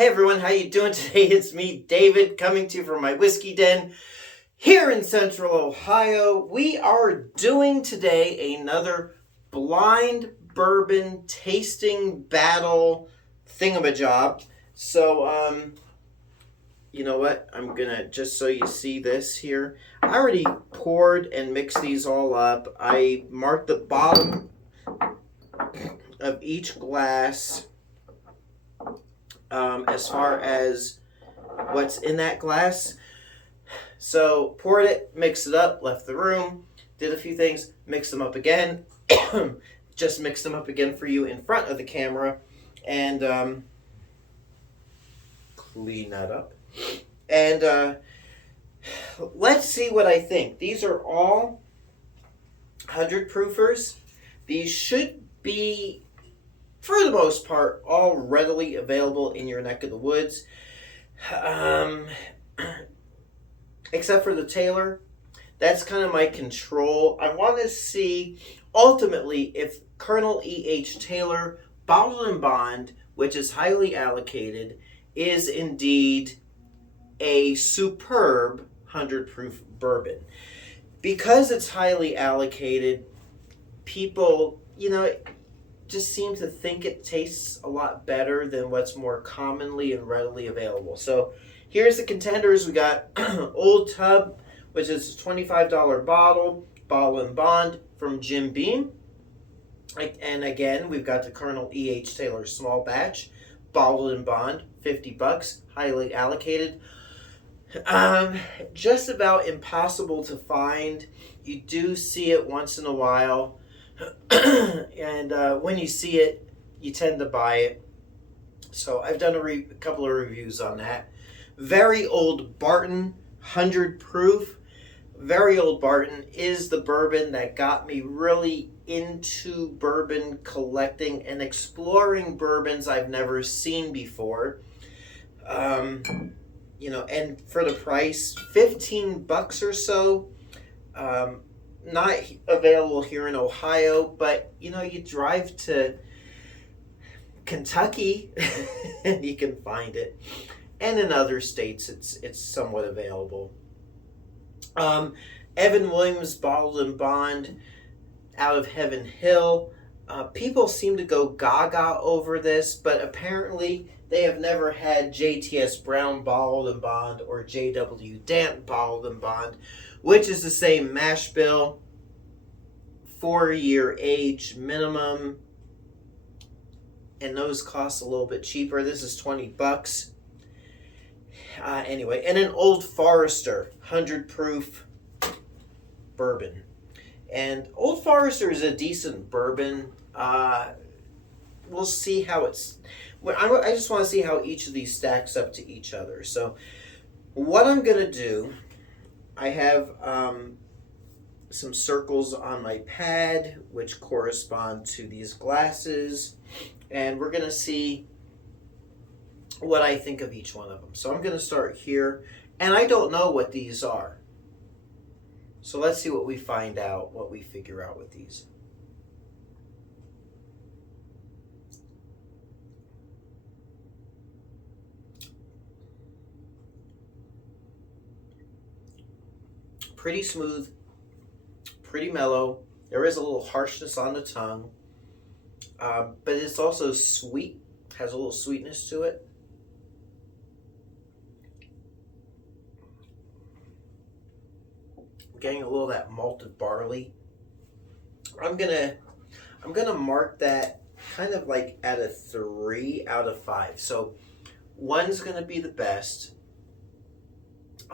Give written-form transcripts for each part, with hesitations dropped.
Hey everyone, how you doing today? It's me, David, coming to you from my whiskey den here in Central Ohio. We are doing today another blind bourbon tasting battle thingamajob. So, you know what? I'm gonna, just so you see this here, I already poured and mixed these all up. I marked the bottom of each glass as far as what's in that glass. So poured it, mixed it up, left the room, did a few things, mixed them up again. Just mixed them up again for you in front of the camera, and clean that up. And let's see what I think. These are all 100 proofers. These should be, for the most part, all readily available in your neck of the woods. Except for the Taylor. That's kind of my control. I want to see, ultimately, if Colonel E.H. Taylor Bottled & Bond, which is highly allocated, is indeed a superb 100 proof bourbon. Because it's highly allocated, people, just seem to think it tastes a lot better than what's more commonly and readily available. So here's the contenders. We got Old Tub, which is a $25 bottle, Bottled & Bond from Jim Beam. And again, we've got the Colonel E.H. Taylor Small Batch, Bottled & Bond, $50, highly allocated. Just about impossible to find. You do see it once in a while. And when you see it, you tend to buy it. So I've done a couple of reviews on that. Very Old Barton, 100 proof. Very Old Barton is the bourbon that got me really into bourbon collecting and exploring bourbons I've never seen before. And for the price, $15 or so. Not available here in Ohio, but you drive to Kentucky and you can find it, and in other states it's somewhat available. Evan Williams Bottled & Bond out of Heaven Hill. People seem to go gaga over this, but apparently they have never had JTS Brown Bottled & Bond or JW Dant Bottled & Bond, which is the same mash bill, 4-year age minimum, and those cost a little bit cheaper. This is $20. Anyway, and an Old Forester 100 proof bourbon. And Old Forester is a decent bourbon. We'll see how it's... I just want to see how each of these stacks up to each other. So what I'm going to do, I have some circles on my pad which correspond to these glasses, and we're going to see what I think of each one of them. So I'm going to start here, and I don't know what these are. So let's see what we find out, what we figure out with these. Pretty smooth, pretty mellow. There is a little harshness on the tongue, but it's also sweet, has a little sweetness to it. Getting a little of that malted barley. I'm gonna mark that kind of like at a 3 out of 5. So 1's gonna be the best,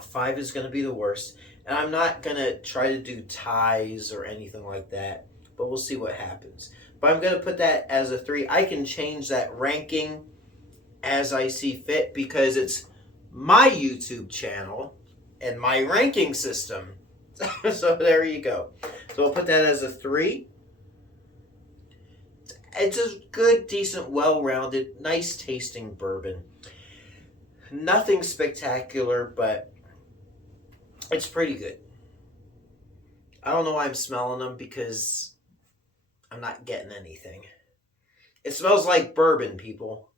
5 is gonna be the worst. And I'm not going to try to do ties or anything like that, but we'll see what happens. But I'm going to put that as a 3. I can change that ranking as I see fit because it's my YouTube channel and my ranking system. So there you go. So I'll put that as a 3. It's a good, decent, well-rounded, nice tasting bourbon. Nothing spectacular, but it's pretty good. I don't know why I'm smelling them because I'm not getting anything. It smells like bourbon, people.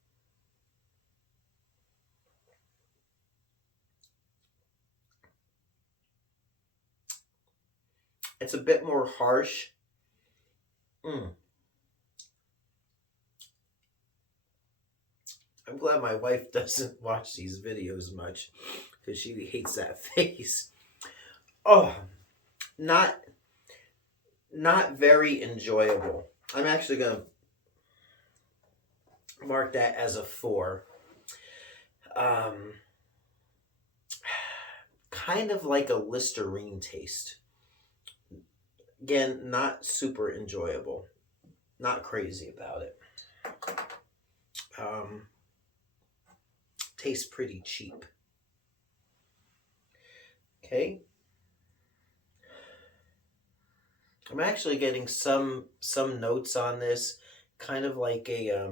It's a bit more harsh. Mm. I'm glad my wife doesn't watch these videos much because she hates that face. Oh, not not very enjoyable. I'm actually gonna mark that as a 4. Um, kind of like a Listerine taste. Again, not super enjoyable. Not crazy about it. Um, tastes pretty cheap. Okay. I'm actually getting some notes on this, kind of like a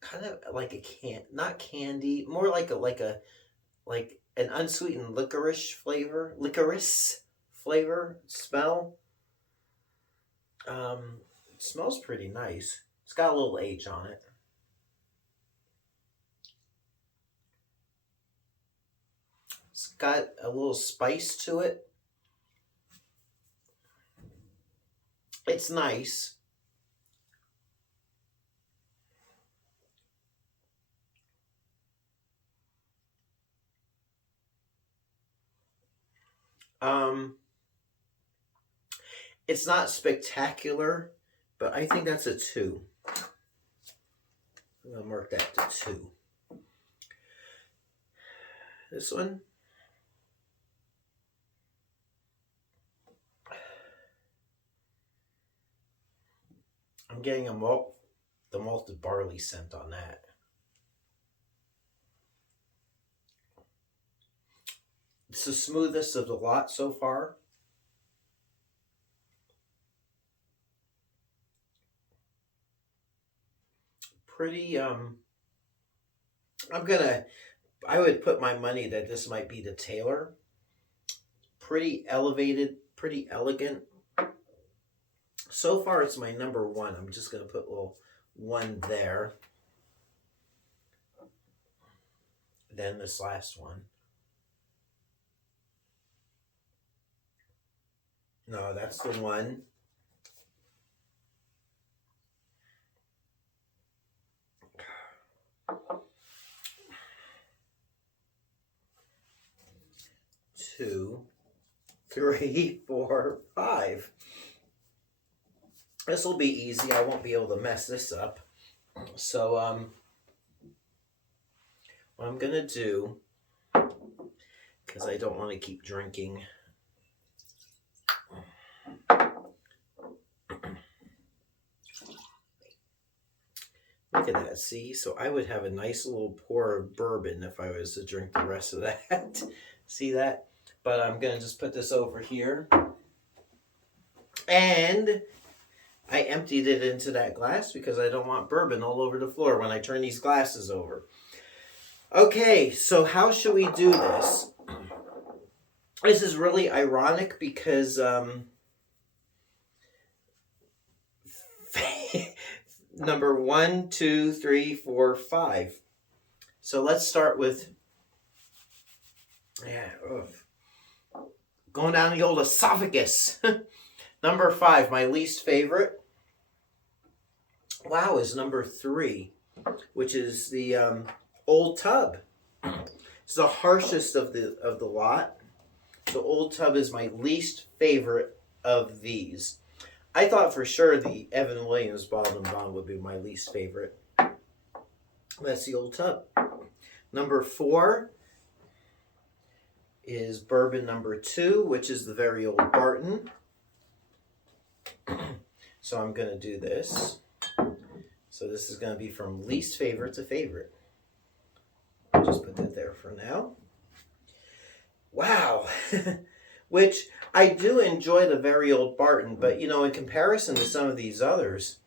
kind of like a not candy, more like an unsweetened licorice flavor smell. It smells pretty nice. It's got a little age on it. It's got a little spice to it. It's nice. Um, it's not spectacular, but I think that's a 2. I'm gonna mark that to 2. This one, I'm getting the malted barley scent on that. It's the smoothest of the lot so far. Pretty I would put my money that this might be the Taylor. Pretty elevated, pretty elegant. So far it's my number 1. I'm just going to put a little 1 there. Then this last one. No, that's the 1. Two, 3, 4, 5. This will be easy. I won't be able to mess this up. So what I'm gonna do, because I don't want to keep drinking. Look at that, see? So I would have a nice little pour of bourbon if I was to drink the rest of that. See that? But I'm going to just put this over here. And I emptied it into that glass because I don't want bourbon all over the floor when I turn these glasses over. Okay, so how should we do this? This is really ironic because number 1, 2, 3, 4, 5. So let's start with going down the old esophagus. Number 5, my least favorite. Wow, is number 3, which is the Old Tub. It's the harshest of the lot. The Old Tub is my least favorite of these. I thought for sure the Evan Williams Bottled and Bond would be my least favorite. That's the Old Tub. Number 4 is bourbon number 2, which is the very old Barton. So I'm going to do this. So this is going to be from least favorite to favorite. I'll just put that there for now. Wow. Which I do enjoy the very old Barton, but in comparison to some of these others,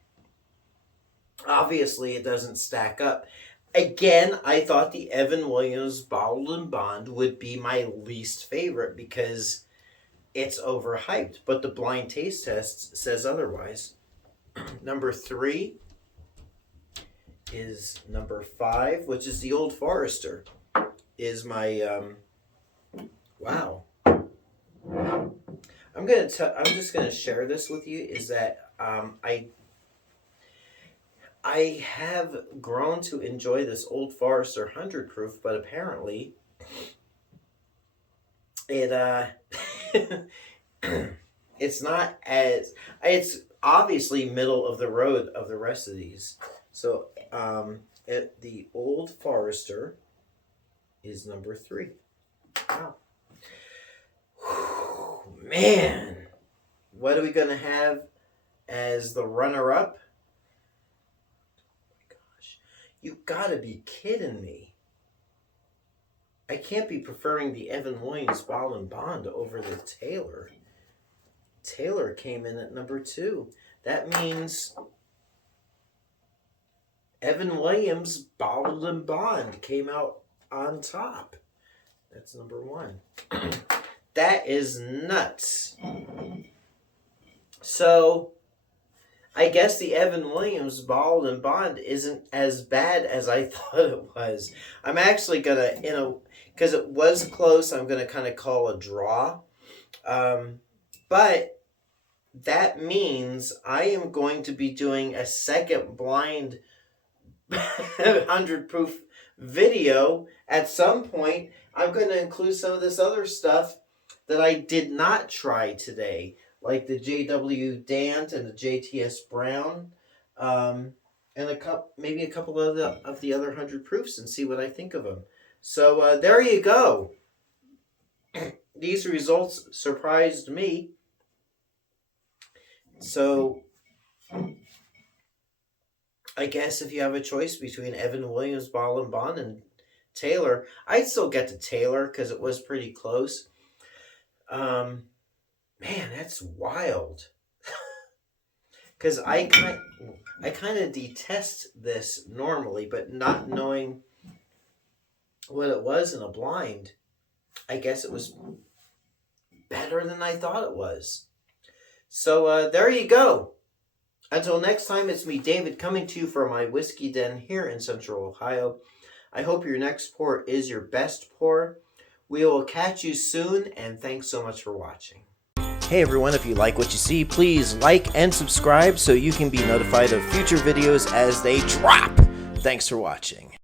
obviously it doesn't stack up. Again, I thought the Evan Williams Bottled and Bond would be my least favorite because it's overhyped, but the blind taste test says otherwise. Number 3 is number 5, which is the Old Forester. Is my wow. I'm just gonna share this with you. Is that I have grown to enjoy this Old Forester 100 proof, but apparently it it's not as, it's obviously middle of the road of the rest of these. So the Old Forester is number 3. Wow. Whew, man, what are we gonna have as the runner-up? You gotta be kidding me. I can't be preferring the Evan Williams Bottle and Bond over the Taylor. Taylor came in at number 2. That means Evan Williams Bottled and Bond came out on top. That's number 1. That is nuts. So I guess the Evan Williams Bottled and Bond isn't as bad as I thought it was. I'm actually gonna, because it was close, I'm gonna kind of call a draw. But that means I am going to be doing a second blind 100 proof video at some point. I'm going to include some of this other stuff that I did not try today, like the JW Dant and the JTS Brown, and maybe a couple of the other 100 proofs, and see what I think of them. So there you go. These results surprised me. So I guess if you have a choice between Evan Williams Bottle and Bond and Taylor, I'd still get to Taylor because it was pretty close. Man, that's wild. Because I kind of detest this normally, but not knowing what it was in a blind, I guess it was better than I thought it was. So there you go. Until next time, it's me, David, coming to you from my whiskey den here in Central Ohio. I hope your next pour is your best pour. We will catch you soon, and thanks so much for watching. Hey everyone, if you like what you see, please like and subscribe so you can be notified of future videos as they drop. Thanks for watching.